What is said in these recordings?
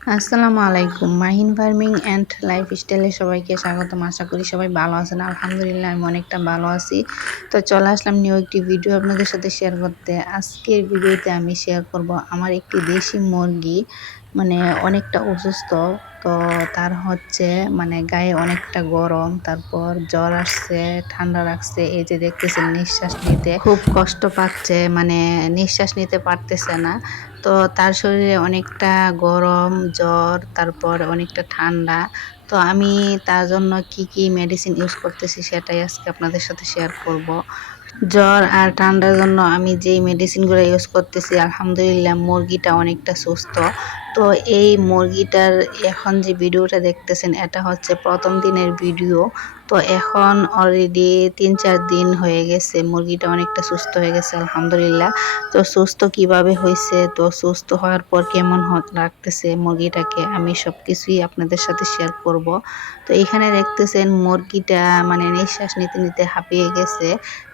আসসালামু আলাইকুম। Mahin farming and life স্টাইলে সবাইকে স্বাগতম। আশা করি সবাই ভালো আছেন। আলহামদুলিল্লাহ আমি অনেকটা ভালো আছি। তো চলে আসলাম নিউ একটি ভিডিও আপনাদের সাথে শেয়ার করতে। আজকের ভিডিওতে আমি শেয়ার করব আমার একটি দেশি মুরগি মানে অনেকটা অসুস্থ। তো তার হচ্ছে মানে গায়ে অনেকটা গরম তারপর জ্বর আসছে ঠান্ডা রাখছে এই যে দেখতেছেন নিঃশ্বাস নিতে। খুব কষ্ট পাচ্ছে মানে নিঃশ্বাস নিতে পারতেছে না। তো তার শরীরে অনেকটা গরম, জ্বর, তারপর অনেকটা ঠান্ডা। তো আমি তার জন্য কি কি মেডিসিন ইউজ করতেছি সেটাই আজকে আপনাদের সাথে শেয়ার করব। জ্বর আর ঠান্ডার জন্য আমি যেই মেডিসিনগুলো ইউজ করতেছি, আলহামদুলিল্লাহ মুরগিটা অনেকটা সুস্থ। তো এই মুরগিটার এখন যে ভিডিওটা দেখতেছেন, এটা হচ্ছে প্রথম দিনের ভিডিও। তো এখন অলরেডি তিন চার দিন হয়ে গেছে, মুরগিটা অনেকটা সুস্থ হয়ে গেছে, আলহামদুলিল্লাহ। তো সুস্থ কীভাবে হয়েছে? তো সুস্থ হওয়ার পর কেমন রাখতেছে মুরগিটাকে? আমি সব কিছুই আপনাদের সাথে শেয়ার করব। তো এখানে দেখতেছেন মুরগিটা মানে নিঃশ্বাস নিতে নিতে হাঁপিয়ে গেছে।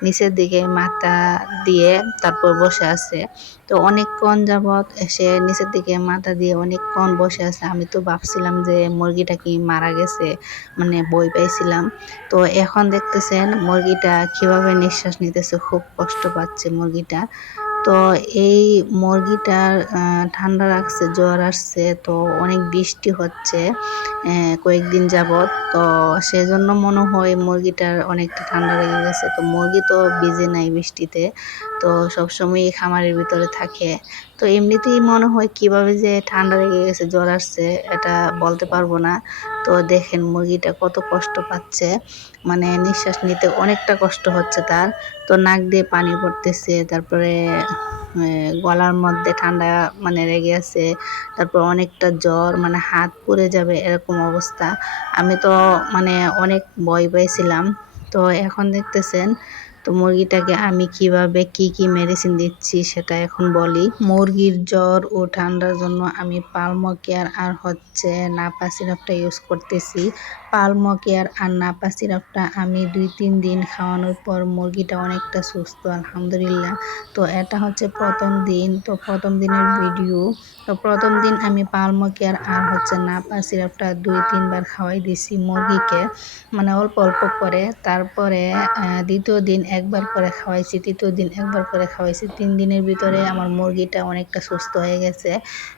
নিচের দিকে মাথা দিয়ে তারপর বসে আছে। তো অনেকক্ষণ যাবৎ এসে নিচের দিকে মাথা দিয়ে অনেকক্ষণ বসে আছে। আমি তো ভাবছিলাম যে মুরগিটা কি মারা গেছে মানে বই পাইছিলাম। তো এখন দেখতেছেন মুরগিটা কীভাবে নিঃশ্বাস নিতেছে, খুব কষ্ট পাচ্ছে মুরগিটা। তো এই মুরগিটার ঠান্ডা রাখছে জ্বর আসছে, তো অনেক বৃষ্টি হচ্ছে কয়েকদিন যাবৎ। তো সেজন্য মনে হয় মুরগিটার অনেকটা ঠান্ডা লেগে গেছে। তো মুরগি তো ভিজে নাই বৃষ্টিতে, তো সবসময়ই খামারের ভিতরে থাকে। তো এমনিতেই মনে হয় কীভাবে যে ঠান্ডা লেগে গেছে, জ্বর আসছে, এটা বলতে পারব না। তো দেখেন মুরগিটা কত কষ্ট পাচ্ছে। মানে নিঃশ্বাস নিতে অনেকটা কষ্ট হচ্ছে তার। তো নাক দিয়ে পানি পড়তেছে, তারপরে গলার মধ্যে ঠান্ডা মানে লেগে আছে, তারপর অনেকটা জ্বর মানে হাত পুড়ে যাবে এরকম অবস্থা। আমি তো মানে অনেক ভয় পেয়েছিলাম। তো এখন দেখতেছেন তো মুরগিটাকে আমি কীভাবে কি কি মেডিসিন দিচ্ছি সেটা এখন বলি। মুরগির জ্বর ও ঠান্ডার জন্য আমি পালমো কেয়ার আর হচ্ছে নাপা সিরাপটা ইউজ করতেছি। পালমো কেয়ার আর নাপা সিরাপটা আমি দুই তিন দিন খাওয়ানোর পর মুরগিটা অনেকটা সুস্থ, আলহামদুলিল্লাহ। তো এটা হচ্ছে প্রথম দিন, তো প্রথম দিনের ভিডিও তো প্রথম দিন আমি পালমো কেয়ার আর হচ্ছে নাপা সিরাপটা দুই তিনবার খাওয়াই দিছি মুরগিকে। মানে অল্প অল্প করে। তারপরে দ্বিতীয় দিন একবার করে খাওয়াইছি, তৃতীয় দিন একবার করে খাওয়াইছি, তিন দিনের ভিতরে আমার মুরগিটা অনেকটা সুস্থ হয়ে গেছে।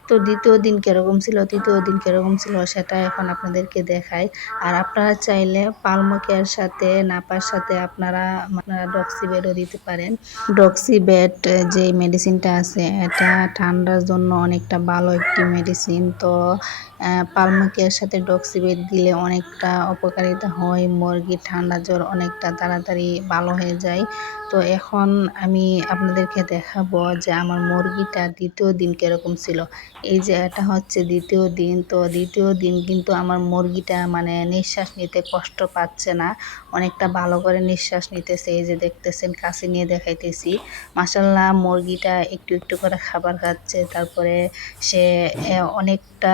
তো দ্বিতীয় দিন কীরকম ছিল, তৃতীয় দিন কীরকম ছিল সেটা এখন আপনাদেরকে দেখাই। আর আপনারা চাইলে পালমকের সাথে, নাপার সাথে আপনারা আপনারা ডক্সিবেডও দিতে পারেন। ডক্সিবেড যে মেডিসিনটা আছে, এটা ঠান্ডার জন্য অনেকটা ভালো একটি মেডিসিন তো পালমকের সাথে ডক্সিবেড দিলে অনেকটা উপকারিতা হয় মুরগির ঠান্ডা জ্বর অনেকটা তাড়াতাড়ি ভালো হয়ে যায়। তো এখন আমি আপনাদেরকে দেখাবো যে আমার মুরগিটা দ্বিতীয় দিন কীরকম ছিল। এই যে এটা হচ্ছে দ্বিতীয় দিন, তো দ্বিতীয় দিন কিন্তু আমার মুরগিটা মানে নিঃশ্বাস নিতে কষ্ট পাচ্ছে না, অনেকটা ভালো করে নিঃশ্বাস নিতেছে। এই যে দেখতেছেন কাছে নিয়ে দেখাইতেছি। মাসাল্লাহ মুরগিটা একটু একটু করে খাবার খাচ্ছে, তারপরে সে অনেকটা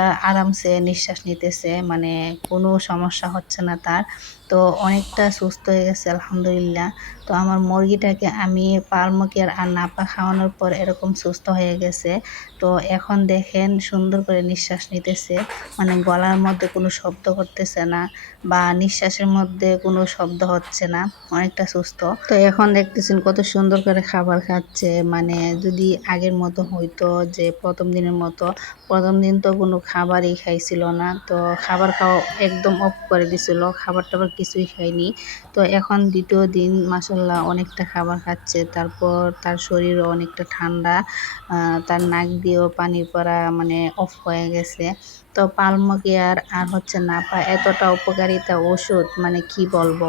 আরামসে নিঃশ্বাস নিতেছে মানে কোনো সমস্যা হচ্ছে না তার। তো অনেকটা সুস্থ হয়ে গেছে, আলহামদুলিল্লাহ। তো আমার মুরগিটাকে আমি পালমকের আর নাপা খাওয়ানোর পর এরকম সুস্থ হয়ে গেছে। তো এখন দেখেন সুন্দর করে নিঃশ্বাস নিতেছে মানে গলার মধ্যে কোনো শব্দ করতেছে না বা নিঃশ্বাসের মধ্যে কোনো শব্দ হচ্ছে না, অনেকটা সুস্থ। তো এখন দেখতেছেন কত সুন্দর করে খাবার খাচ্ছে মানে যদি আগের মতো হইতো যে প্রথম দিনের মতো, প্রথম দিন তো কোনো খাবারই খাইছিল না। তো খাবার খাওয়া একদম অফ করে দিছিল খাবার টাবার কিছুই খাইনি। তো এখন দ্বিতীয় দিন মাসাল্লাহ অনেকটা খাবার খাচ্ছে। তারপর তার শরীরও অনেকটা ঠান্ডা। তার নাক দিয়েও পানি পড়া মানে অফ হয়ে গেছে। তো পালমকেয়ার আর হচ্ছে না নাপা এতটা উপকারিতা ওষুধ মানে কি বলব?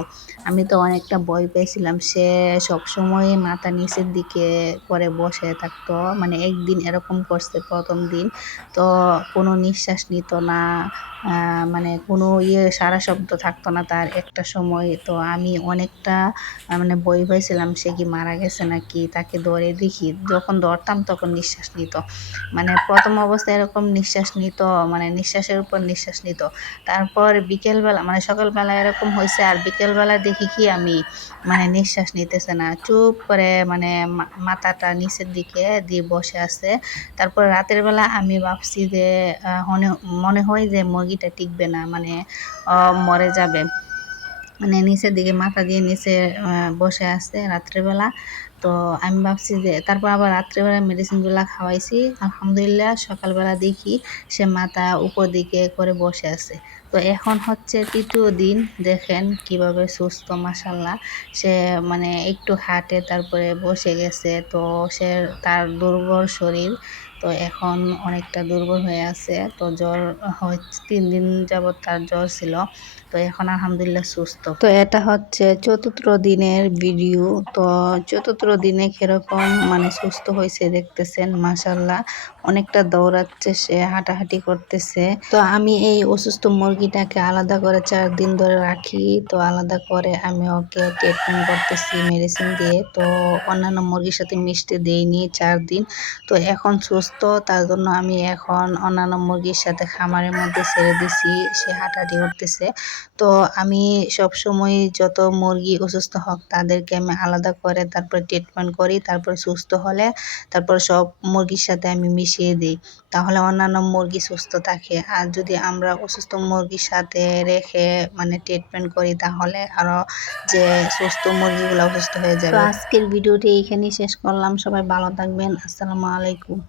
আমি তো অনেকটা ভয় পেয়েছিলাম, সে সবসময় মাথা নিচের দিকে করে বসে থাকতো মানে একদিন এরকম করছে প্রথম দিন, তো কোনো নিঃশ্বাস নিত না মানে কোনো ইয়ে সারা শব্দ থাকতো না তার একটা সময়, তো আমি অনেকটা মানে বই পাইছিলাম সে কি মারা গেছে নাকি, তাকে ধরে দেখি, যখন ধরতাম তখন নিঃশ্বাস নিত মানে প্রথম অবস্থায় এরকম নিঃশ্বাস নিত মানে নিঃশ্বাসের উপর নিঃশ্বাস নিত। তারপর বিকেলবেলা মানে সকালবেলা এরকম হয়েছে আর বিকেলবেলা দেখি কি আমি মানে নিঃশ্বাস নিতেছে না। চুপ করে মানে মাথাটা নিচের দিকে দিয়ে বসে আছে। তারপর রাতের বেলা আমি ভাবছি যে মনে- হয় যে মুরগিটা টিকবে না মানে মরে যাবে। মানে নিচের দিকে মাথা দিয়ে নিচে বসে আছে রাত্রেবেলা। তো আমি ভাবছি যে তারপর আবার রাত্রেবেলা মেডিসিনগুলো খাওয়াইছি। আলহামদুলিল্লাহ সকালবেলা দেখি সে মাথা উপর দিকে করে বসে আছে। তো এখন হচ্ছে তৃতীয় দিন, দেখেন কীভাবে সুস্থ মাসাল্লাহ সে মানে একটু হাঁটে, তারপরে বসে গেছে, তো সে তার দুর্বল শরীর, তো এখন অনেকটা দুর্বল হয়ে আছে। তো জ্বর হচ্ছে তিন দিন যাবৎ তার জ্বর ছিল, তো এখন আলহামদুলিল্লাহ সুস্থ। তো এটা হচ্ছে চতুর্থ দিনের ভিডিও, তো চতুর্থ দিনে কীরকম মানে সুস্থ হয়েছে দেখতেছেন মাসাল্লাহ অনেকটা দৌড়াচ্ছে, সে হাঁটাহাঁটি করতেছে। তো আমি এই অসুস্থ মুরগিটাকে আলাদা করে চার দিন ধরে রাখি, তো আলাদা করে আমি ওকে ট্রিটমেন্ট করতেছি মেডিসিন দিয়ে। তো অন্যান্য মুরগির সাথে মিশতে দেইনি চার দিন। তো এখন সুস্থ, তার জন্য আমি এখন অন্যান্য মুরগির সাথে খামারের মধ্যে ছেড়ে দিছি, সে হাঁটাহাঁটি করতেছে। তো আমি সব সময় যত মুরগি অসুস্থ হোক, তাদেরকে আমি আলাদা করে তারপর ট্রিটমেন্ট করি, তারপর সুস্থ হলে তারপর সব মুরগির সাথে আমি মিশিয়ে দিই। তাহলে অন্যান্য মুরগি সুস্থ থাকে। আর যদি আমরা অসুস্থ মুরগির সাথে রেখে মানে ট্রিটমেন্ট করি, তাহলে আরও যে সুস্থ মুরগিগুলো অসুস্থ হয়ে যাবে। আজকের ভিডিওটি এইখানেই শেষ করলাম। সবাই ভালো থাকবেন। আসসালামু আলাইকুম।